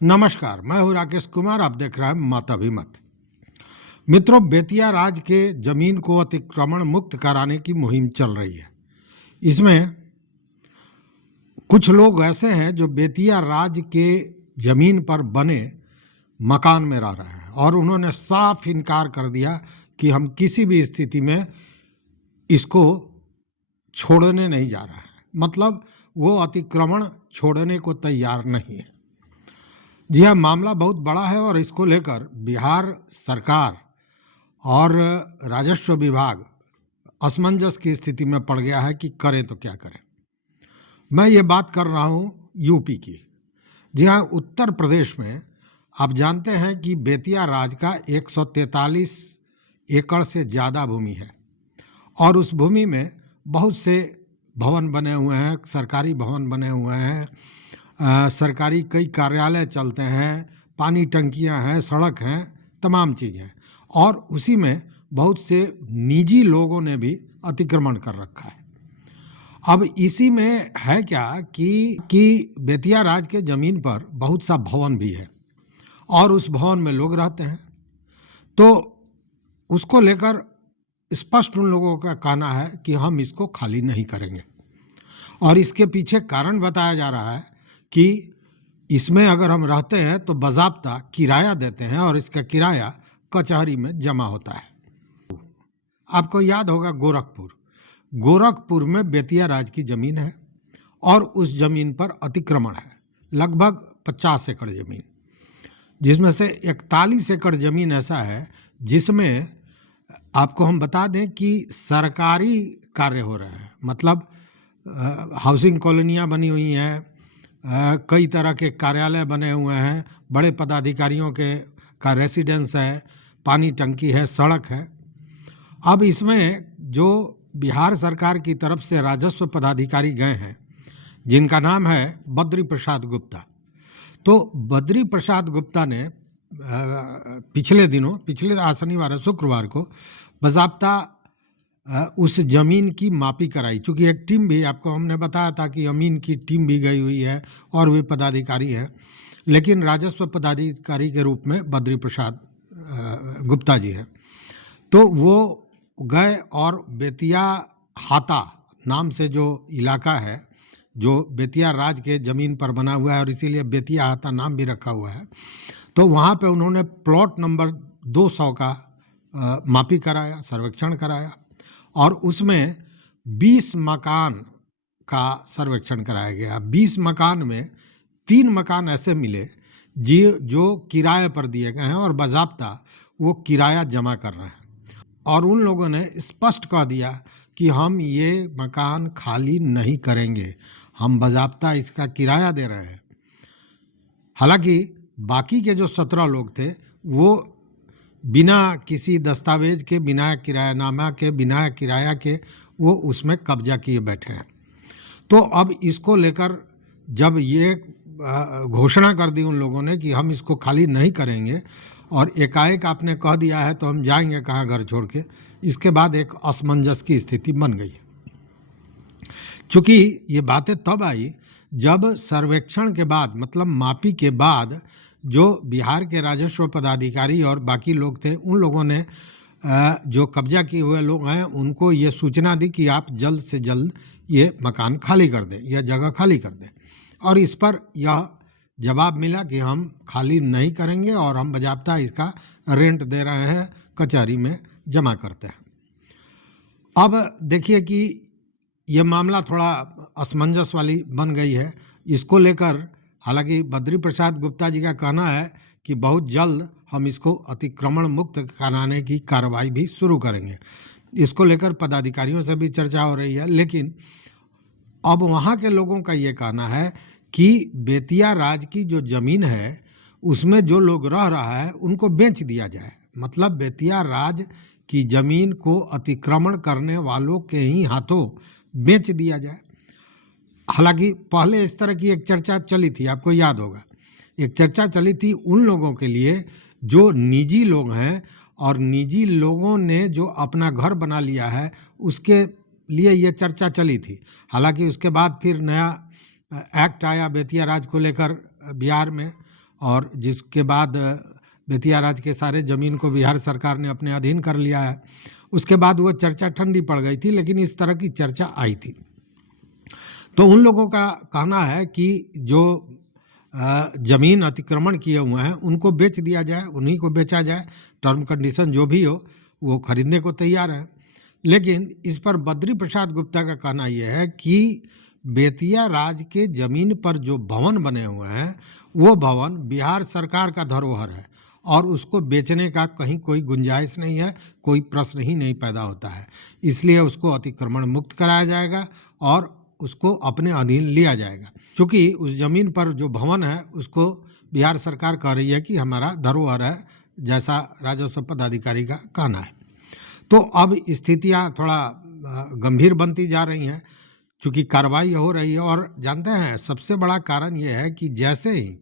नमस्कार, मैं हूं राकेश कुमार। आप देख रहे हैं मत अभिमत। मित्रों, बेतिया राज के जमीन को अतिक्रमण मुक्त कराने की मुहिम चल रही है। इसमें कुछ लोग ऐसे हैं जो बेतिया राज के जमीन पर बने मकान में रह रहे हैं और उन्होंने साफ इनकार कर दिया कि हम किसी भी स्थिति में इसको छोड़ने नहीं जा रहे हैं। मतलब वो अतिक्रमण छोड़ने को तैयार नहीं है। जी हाँ, मामला बहुत बड़ा है और इसको लेकर बिहार सरकार और राजस्व विभाग असमंजस की स्थिति में पड़ गया है कि करें तो क्या करें। मैं ये बात कर रहा हूँ यूपी की। जी हाँ, उत्तर प्रदेश में आप जानते हैं कि बेतिया राज का 143 एकड़ से ज़्यादा भूमि है और उस भूमि में बहुत से भवन बने हुए हैं, सरकारी भवन बने हुए हैं, सरकारी कई कार्यालय चलते हैं, पानी टंकियां हैं, सड़क हैं, तमाम चीज़ें। और उसी में बहुत से निजी लोगों ने भी अतिक्रमण कर रखा है। अब इसी में है क्या कि बेतिया राज के ज़मीन पर बहुत सा भवन भी है और उस भवन में लोग रहते हैं। तो उसको लेकर स्पष्ट उन लोगों का कहना है कि हम इसको खाली नहीं करेंगे और इसके पीछे कारण बताया जा रहा है कि इसमें अगर हम रहते हैं तो बाज़ाब्ता किराया देते हैं और इसका किराया कचहरी में जमा होता है। आपको याद होगा गोरखपुर में बेतिया राज की ज़मीन है और उस ज़मीन पर अतिक्रमण है, लगभग 50 एकड़ ज़मीन, जिसमें से 41 एकड़ ज़मीन ऐसा है जिसमें आपको हम बता दें कि सरकारी कार्य हो रहे हैं। मतलब हाउसिंग कॉलोनियाँ बनी हुई हैं, कई तरह के कार्यालय बने हुए हैं, बड़े पदाधिकारियों का रेसिडेंस है, पानी टंकी है, सड़क है। अब इसमें जो बिहार सरकार की तरफ से राजस्व पदाधिकारी गए हैं जिनका नाम है बद्री प्रसाद गुप्ता, तो बद्री प्रसाद गुप्ता ने पिछले शनिवार शुक्रवार को बाज़ाब्ता उस ज़मीन की मापी कराई। चूँकि एक टीम भी, आपको हमने बताया था कि अमीन की टीम भी गई हुई है और भी पदाधिकारी हैं, लेकिन राजस्व पदाधिकारी के रूप में बद्री प्रसाद गुप्ता जी हैं। तो वो गए और बेतिया हाता नाम से जो इलाका है, जो बेतिया राज के ज़मीन पर बना हुआ है और इसीलिए बेतिया हाता नाम भी रखा हुआ है, तो वहाँ पे उन्होंने प्लॉट नंबर 200 का मापी कराया, सर्वेक्षण कराया और उसमें 20 मकान का सर्वेक्षण कराया गया। 20 मकान में 3 मकान ऐसे मिले जो किराए पर दिए गए हैं और बाज़ाब्ता वो किराया जमा कर रहे हैं और उन लोगों ने स्पष्ट कह दिया कि हम ये मकान खाली नहीं करेंगे, हम बाज़ाब्ता इसका किराया दे रहे हैं। हालांकि बाकी के जो 17 लोग थे वो बिना किसी दस्तावेज के, बिना किरायानामा के, बिना किराया के वो उसमें कब्जा किए बैठे हैं। तो अब इसको लेकर जब ये घोषणा कर दी उन लोगों ने कि हम इसको खाली नहीं करेंगे और एकाएक आपने कह दिया है तो हम जाएंगे कहाँ घर छोड़ के, इसके बाद एक असमंजस की स्थिति बन गई है। चूँकि ये बातें तब आई जब सर्वेक्षण के बाद, मतलब मापी के बाद, जो बिहार के राजस्व पदाधिकारी और बाकी लोग थे उन लोगों ने जो कब्जा किए हुए लोग हैं उनको ये सूचना दी कि आप जल्द से जल्द ये मकान खाली कर दें, यह जगह खाली कर दें। और इस पर यह जवाब मिला कि हम खाली नहीं करेंगे और हम बाज़ाब्ता इसका रेंट दे रहे हैं, कचहरी में जमा करते हैं। अब देखिए कि ये मामला थोड़ा असमंजस वाली बन गई है। इसको लेकर हालांकि बद्री प्रसाद गुप्ता जी का कहना है कि बहुत जल्द हम इसको अतिक्रमण मुक्त कराने की कार्रवाई भी शुरू करेंगे। इसको लेकर पदाधिकारियों से भी चर्चा हो रही है, लेकिन अब वहाँ के लोगों का ये कहना है कि बेतिया राज की जो ज़मीन है उसमें जो लोग रह रहा है उनको बेच दिया जाए। मतलब बेतिया राज की ज़मीन को अतिक्रमण करने वालों के ही हाथों बेच दिया जाए। हालांकि पहले इस तरह की एक चर्चा चली थी, आपको याद होगा, एक चर्चा चली थी उन लोगों के लिए जो निजी लोग हैं और निजी लोगों ने जो अपना घर बना लिया है उसके लिए ये चर्चा चली थी। हालांकि उसके बाद फिर नया एक्ट आया बेतिया राज को लेकर बिहार में और जिसके बाद बेतिया राज के सारे ज़मीन को बिहार सरकार ने अपने अधीन कर लिया है। उसके बाद वो चर्चा ठंडी पड़ गई थी, लेकिन इस तरह की चर्चा आई थी। तो उन लोगों का कहना है कि जो ज़मीन अतिक्रमण किए हुए हैं उनको बेच दिया जाए, उन्हीं को बेचा जाए, टर्म कंडीशन जो भी हो वो खरीदने को तैयार है। लेकिन इस पर बद्री प्रसाद गुप्ता का कहना यह है कि बेतिया राज के ज़मीन पर जो भवन बने हुए हैं वो भवन बिहार सरकार का धरोहर है और उसको बेचने का कहीं कोई गुंजाइश नहीं है, कोई प्रश्न ही नहीं पैदा होता है। इसलिए उसको अतिक्रमण मुक्त कराया जाएगा और उसको अपने अधीन लिया जाएगा। क्योंकि उस ज़मीन पर जो भवन है उसको बिहार सरकार कह रही है कि हमारा धरोहर है, जैसा राजस्व पदाधिकारी का कहना है। तो अब स्थितियां थोड़ा गंभीर बनती जा रही हैं क्योंकि कार्रवाई हो रही है। और जानते हैं सबसे बड़ा कारण ये है कि जैसे ही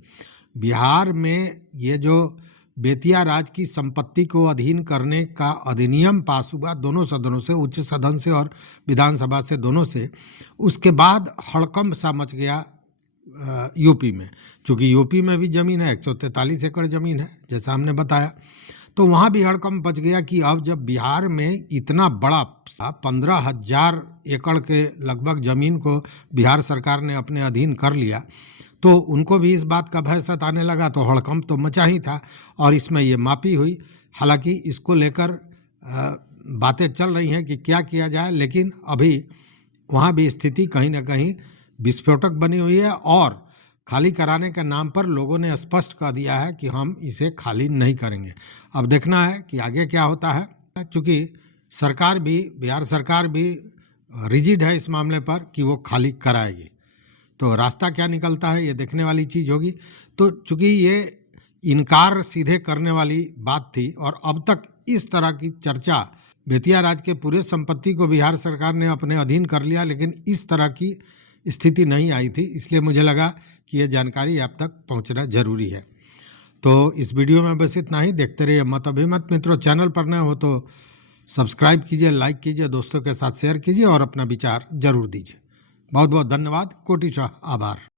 बिहार में ये जो बेतिया राज की संपत्ति को अधीन करने का अधिनियम पास हुआ दोनों सदनों से, उच्च सदन से और विधानसभा से, दोनों से, उसके बाद हड़कंप सा मच गया यूपी में। चूँकि यूपी में भी ज़मीन है, 143 एकड़ ज़मीन है जैसा हमने बताया, तो वहाँ भी हड़कंप मच गया कि अब जब बिहार में इतना बड़ा 15,000 एकड़ के लगभग ज़मीन को बिहार सरकार ने अपने अधीन कर लिया तो उनको भी इस बात का भय सताने लगा। तो हड़कंप तो मचा ही था और इसमें ये मापी हुई। हालांकि इसको लेकर बातें चल रही हैं कि क्या किया जाए, लेकिन अभी वहाँ भी स्थिति कहीं ना कहीं विस्फोटक बनी हुई है और खाली कराने के नाम पर लोगों ने स्पष्ट कह दिया है कि हम इसे खाली नहीं करेंगे। अब देखना है कि आगे क्या होता है, चूँकि सरकार भी, बिहार सरकार भी रिजिड है इस मामले पर कि वो खाली कराएगी। तो रास्ता क्या निकलता है ये देखने वाली चीज़ होगी। तो चूँकि ये इनकार सीधे करने वाली बात थी और अब तक इस तरह की चर्चा, बेतिया राज के पूरे संपत्ति को बिहार सरकार ने अपने अधीन कर लिया, लेकिन इस तरह की स्थिति नहीं आई थी, इसलिए मुझे लगा कि ये जानकारी आप तक पहुंचना जरूरी है। तो इस वीडियो में बस इतना ही। देखते रहिए मत अभिमत। मित्रों, चैनल पर नए हो तो सब्सक्राइब कीजिए, लाइक कीजिए, दोस्तों के साथ शेयर कीजिए और अपना विचार जरूर दीजिए। बहुत बहुत धन्यवाद, कोटिशः आभार।